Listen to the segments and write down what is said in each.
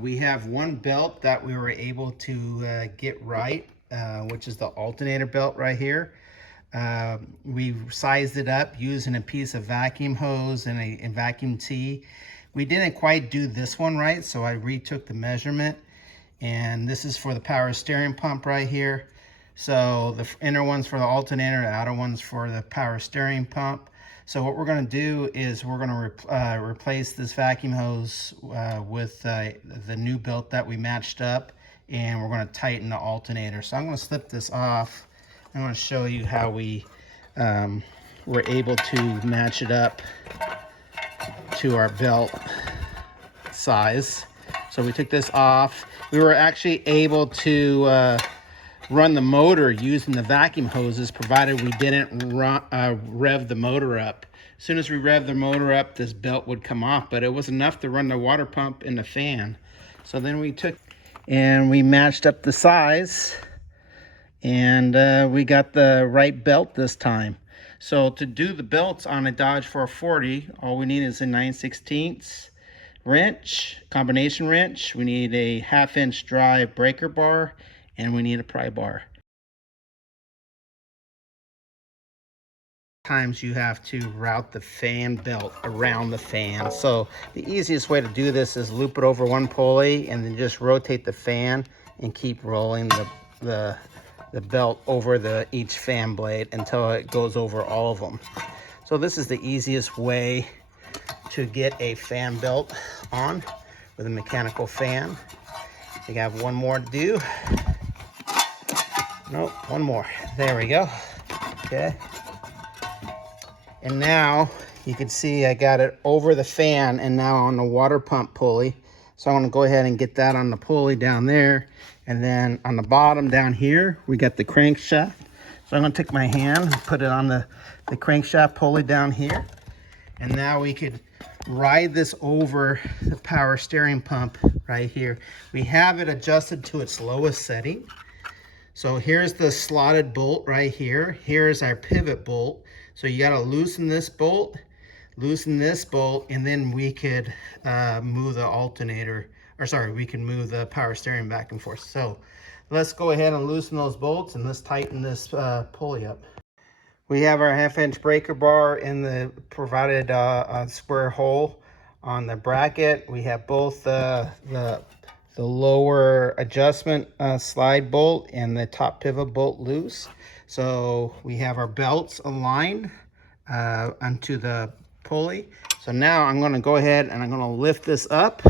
We have one belt that we were able to get right, which is the alternator belt right here. We sized it up using a piece of vacuum hose and a vacuum tee. We didn't quite do this one right, so I retook the measurement. And this is for the power steering pump right here. So the inner one's for the alternator, the outer one's for the power steering pump. So what we're going to do is we're going to replace this vacuum hose with the new belt that we matched up, and we're going to tighten the alternator. So I'm going to slip this off. I'm going to show you how we were able to match it up to our belt size. So we took this off. We were actually able to run the motor using the vacuum hoses, provided we didn't rev the motor up. As soon as we revved the motor up, this belt would come off, but it was enough to run the water pump and the fan. So then we took and we matched up the size, and we got the right belt this time. So to do the belts on a Dodge 440, all we need is a 9/16 wrench, combination wrench. We need a 1/2-inch drive breaker bar, and we need a pry bar. Times you have to route the fan belt around the fan. So the easiest way to do this is loop it over one pulley and then just rotate the fan and keep rolling the belt over each fan blade until it goes over all of them. So this is the easiest way to get a fan belt on with a mechanical fan. I think I have one more to do. Nope, one more. There we go. Okay. And now you can see I got it over the fan and now on the water pump pulley. So I'm going to go ahead and get that on the pulley down there. And then on the bottom down here, we got the crankshaft. So I'm going to take my hand and put it on the crankshaft pulley down here. And now we could ride this over the power steering pump right here. We have it adjusted to its lowest setting. So here's the slotted bolt right here. Here's our pivot bolt. So you got to loosen this bolt, and then we could move the alternator, or sorry, we can move the power steering back and forth. So let's go ahead and loosen those bolts, and let's tighten this pulley up. We have our 1/2-inch breaker bar in the provided square hole on the bracket. We have both the lower adjustment slide bolt and the top pivot bolt loose. So we have our belts aligned onto the pulley. So now I'm going to go ahead and I'm going to lift this up.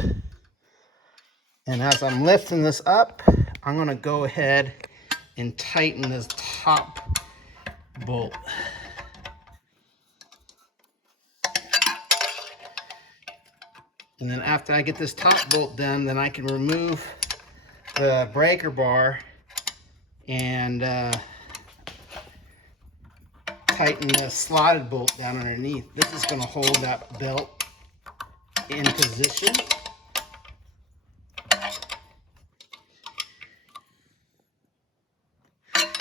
And as I'm lifting this up, I'm going to go ahead and tighten this top bolt. And then after I get this top bolt done, then I can remove the breaker bar and tighten the slotted bolt down underneath. This is going to hold that belt in position.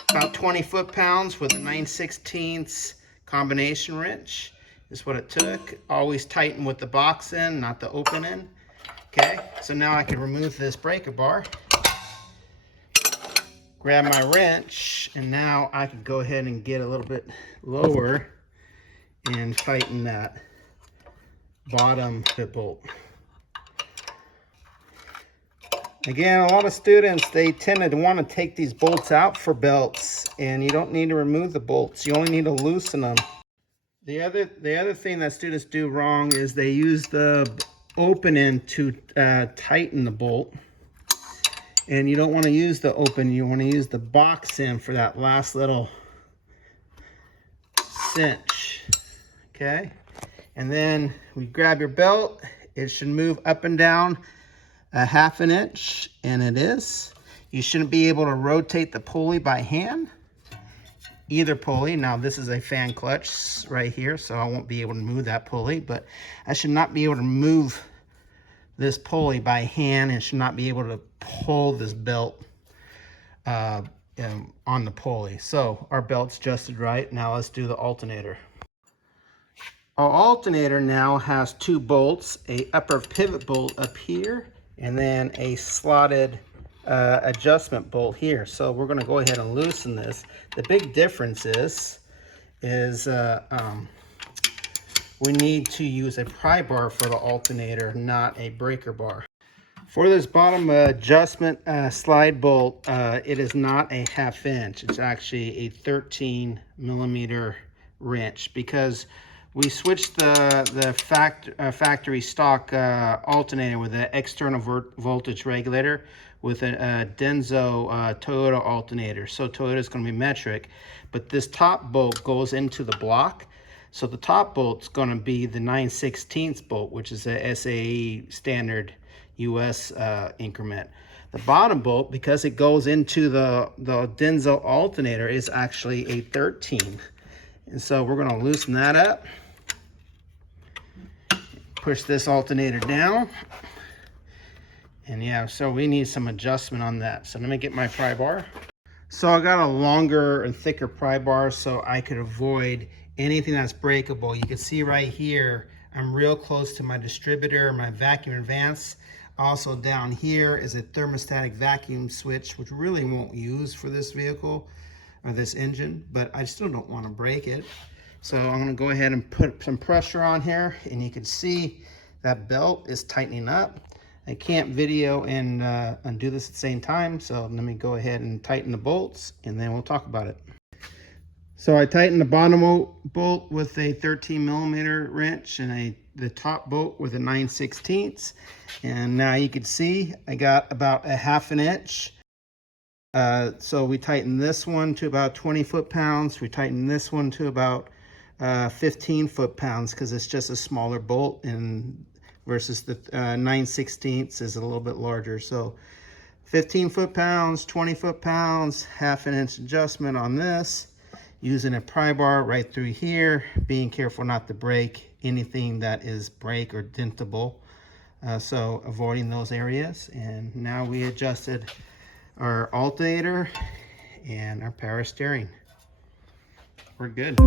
About 20 foot-pounds with a 9/16 combination wrench is what it took. Always tighten with the box end, not the open end. Okay, so now I can remove this breaker bar, grab my wrench, and now I can go ahead and get a little bit lower and tighten that bottom pivot bolt. Again, a lot of students, they tend to want to take these bolts out for belts, and you don't need to remove the bolts. You only need to loosen them. The other thing that students do wrong is they use the open end to tighten the bolt. And you don't want to use the open, you want to use the box end for that last little cinch. Okay? And then we grab your belt. It should move up and down a 1/2 inch, and it is. You shouldn't be able to rotate the pulley by hand. Either pulley. Now this is a fan clutch right here, so I won't be able to move that pulley, but I should not be able to move this pulley by hand and should not be able to pull this belt on the pulley. So our belt's adjusted right. Now let's do the alternator. Our alternator now has two bolts, a upper pivot bolt up here and then a slotted adjustment bolt here. So we're going to go ahead and loosen this. The big difference is we need to use a pry bar for the alternator, not a breaker bar. For this bottom adjustment slide bolt, it is not a 1/2 inch. It's actually a 13 millimeter wrench, because we switched the factory stock alternator with an external voltage regulator with a Denso Toyota alternator. So Toyota is going to be metric, but this top bolt goes into the block. So the top bolt's going to be the 9/16 bolt, which is a SAE standard US increment. The bottom bolt, because it goes into the Denso alternator, is actually a 13. And so we're going to loosen that up. Push this alternator down. And yeah, so we need some adjustment on that. So let me get my pry bar. So I got a longer and thicker pry bar so I could avoid anything that's breakable. You can see right here, I'm real close to my distributor, my vacuum advance. Also down here is a thermostatic vacuum switch, which really won't use for this vehicle or this engine, but I still don't want to break it. So I'm going to go ahead and put some pressure on here, and you can see that belt is tightening up. I can't video and do this at the same time, so let me go ahead and tighten the bolts, and then we'll talk about it. So I tightened the bottom bolt with a 13 millimeter wrench and the top bolt with a 9/16. And now you can see I got about a 1/2 inch. So we tightened this one to about 20 foot-pounds. We tightened this one to about 15 foot-pounds, because it's just a smaller bolt, and versus the 9/16 is a little bit larger. So 15 foot-pounds, 20 foot-pounds, 1/2 inch adjustment on this, using a pry bar right through here, being careful not to break anything that is break or dentable. So avoiding those areas. And now we adjusted our alternator and our power steering. We're good.